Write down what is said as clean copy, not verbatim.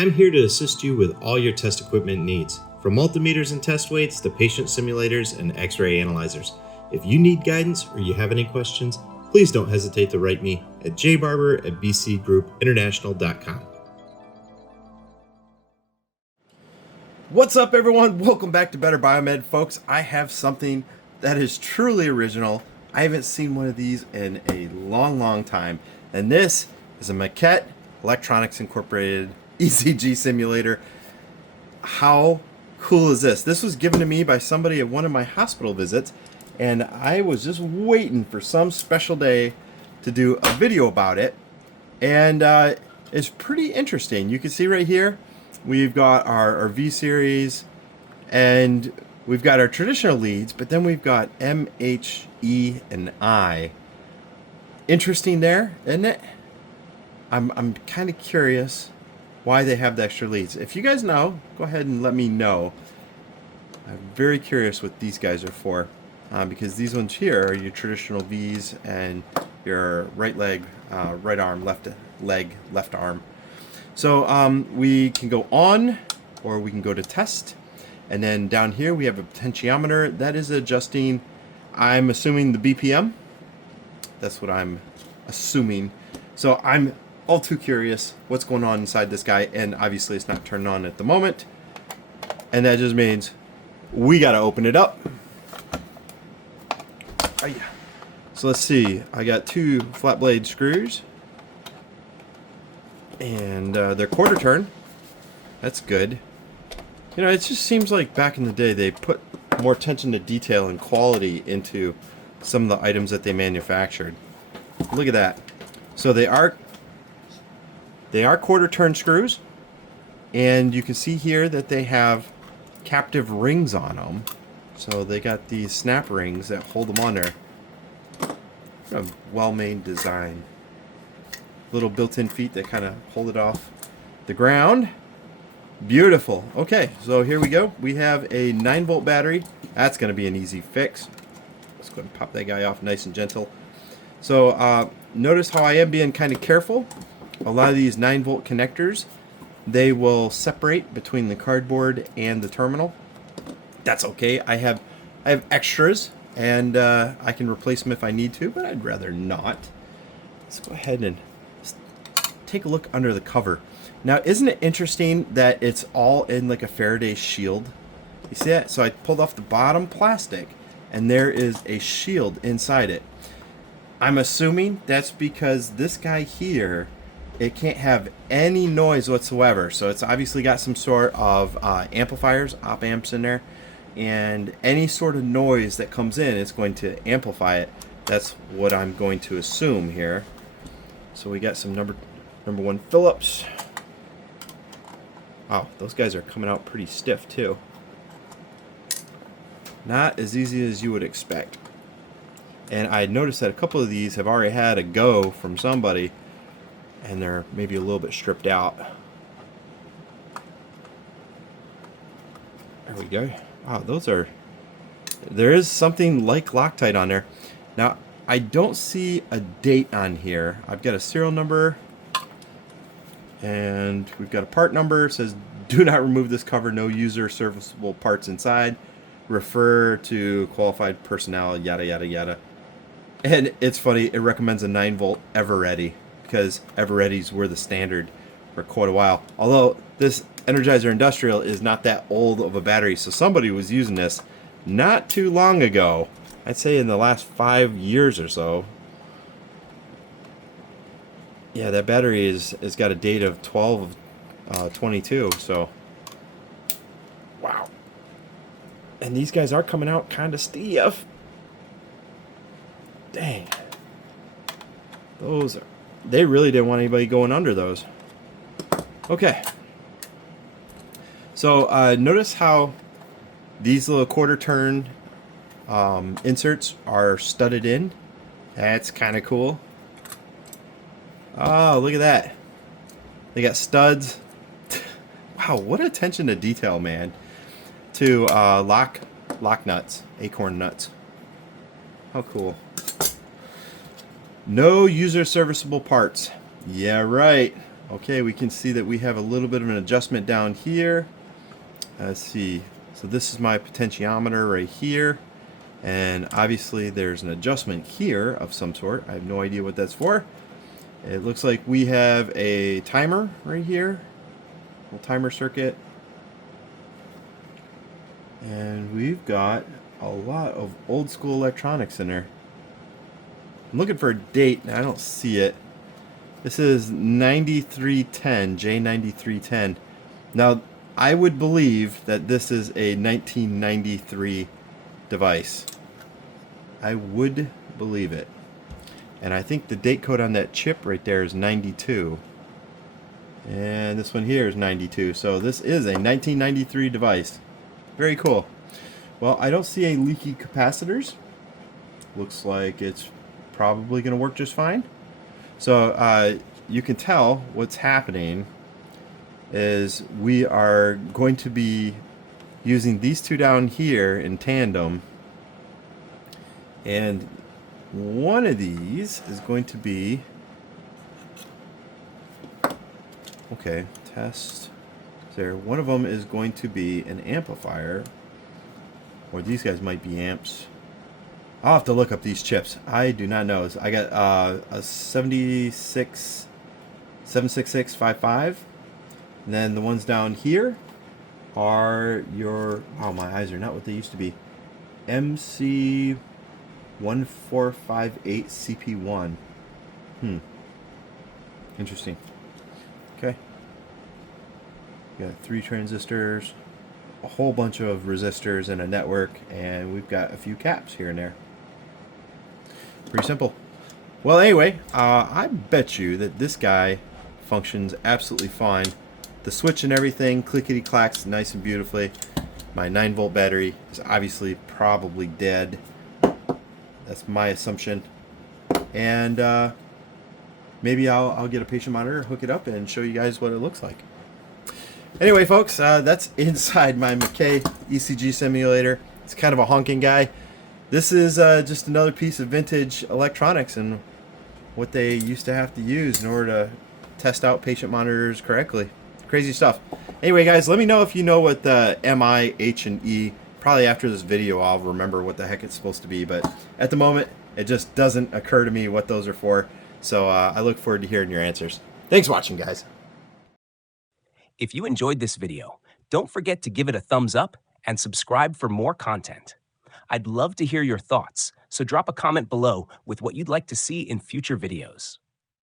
I'm here to assist you with all your test equipment needs, from multimeters and test weights to patient simulators and x-ray analyzers. If you need guidance or you have any questions, please don't hesitate to write me at jbarber@bcgroupinternational.com. What's up, everyone? Welcome back to Better Biomed, folks. I have something that is truly original. I haven't seen one of these in a long time, and this is a Maquette Electronics Incorporated ECG Simulator. How cool is this? This was given to me by somebody at one of my hospital visits, and I was just waiting for some special day to do a video about it, and it's pretty interesting. You can see right here, we've got our V series, and we've got our traditional leads, but then we've got M, H, E, and I. Interesting there, isn't it? I'm kind of curious why they have the extra leads. If you guys know, go ahead and let me know. I'm very curious what these guys are for, because these ones here are your traditional V's and your right leg, right arm, left leg, left arm. So we can go on, or we can go to test. And then down here we have a potentiometer that is adjusting, I'm assuming, the BPM. That's what I'm assuming. So I'm all too curious what's going on inside this guy, and obviously it's not turned on at the moment. And that just means we gotta open it up. So let's see, I got two flat blade screws. And they're quarter turn. That's good. You know, it just seems like back in the day they put more attention to detail and quality into some of the items that they manufactured. Look at that. So they are quarter turn screws, and you can see here that they have captive rings on them. So they got these snap rings that hold them on there. A well-made design. Little built-in feet that kind of hold it off the ground. Beautiful. Okay, so here we go. We have a 9-volt battery. That's going to be an easy fix. Let's go ahead and pop that guy off nice and gentle. So notice how I am being kind of careful. A lot of these 9-volt connectors, they will separate between the cardboard and the terminal. That's okay. I have extras, and I can replace them if I need to, but I'd rather not. Let's go ahead and take a look under the cover. Now, isn't it interesting that it's all in like a Faraday shield? You see that? So I pulled off the bottom plastic, and there is a shield inside it. I'm assuming that's because this guy here, it can't have any noise whatsoever. So it's obviously got some sort of amplifiers, op amps in there, and any sort of noise that comes in, it's going to amplify it. That's what I'm going to assume here. So we got some number 1 Phillips. Wow, those guys are coming out pretty stiff too. Not as easy as you would expect. And I noticed that a couple of these have already had a go from somebody, and they're maybe a little bit stripped out. There we go. Wow, there is something like Loctite on there. Now, I don't see a date on here. I've got a serial number, and we've got a part number. It says, do not remove this cover, no user serviceable parts inside. Refer to qualified personnel, yada, yada, yada. And it's funny, it recommends a 9-volt Everready, because Everreadys were the standard for quite a while. Although this Energizer Industrial is not that old of a battery, so somebody was using this not too long ago. I'd say in the last 5 years or so. Yeah, that battery is got a date of 12/22, so wow. And these guys are coming out kind of stiff. Dang. They really didn't want anybody going under those. Okay. So notice how these little quarter turn inserts are studded in. That's kind of cool. Oh, look at that. They got studs. Wow, what attention to detail, man. To lock nuts, acorn nuts. How cool. No user serviceable parts. Yeah, right. Okay, we can see that we have a little bit of an adjustment down here. Let's see. So this is my potentiometer right here. And obviously there's an adjustment here of some sort. I have no idea what that's for. It looks like we have a timer right here. A little timer circuit. And we've got a lot of old school electronics in there. I'm looking for a date and I don't see it. This is 9310, J9310. Now, I would believe that this is a 1993 device. I would believe it. And I think the date code on that chip right there is 92. And this one here is 92. So this is a 1993 device. Very cool. Well, I don't see any leaky capacitors. Looks like it's probably going to work just fine. So you can tell what's happening is we are going to be using these two down here in tandem, and one of these is going to be, okay, test there. One of them is going to be an amplifier, or these guys might be amps. I'll have to look up these chips. I do not know. I got a 76655, and then the ones down here are your, oh, my eyes are not what they used to be, MC1458 CP1. Interesting. Okay. We got 3 transistors, a whole bunch of resistors in a network, and we've got a few caps here and there. Pretty simple. Well, anyway, I bet you that this guy functions absolutely fine. The switch and everything clickety clacks nice and beautifully. My 9-volt battery is obviously probably dead. That's my assumption. And maybe I'll get a patient monitor, hook it up, and show you guys what it looks like. Anyway, folks, that's inside my McKay ECG simulator. It's kind of a honking guy. This is just another piece of vintage electronics and what they used to have to use in order to test out patient monitors correctly. Crazy stuff. Anyway, guys, let me know if you know what the MI, H, and E. Probably after this video, I'll remember what the heck it's supposed to be. But at the moment, it just doesn't occur to me what those are for. So I look forward to hearing your answers. Thanks for watching, guys. If you enjoyed this video, don't forget to give it a thumbs up and subscribe for more content. I'd love to hear your thoughts, so drop a comment below with what you'd like to see in future videos.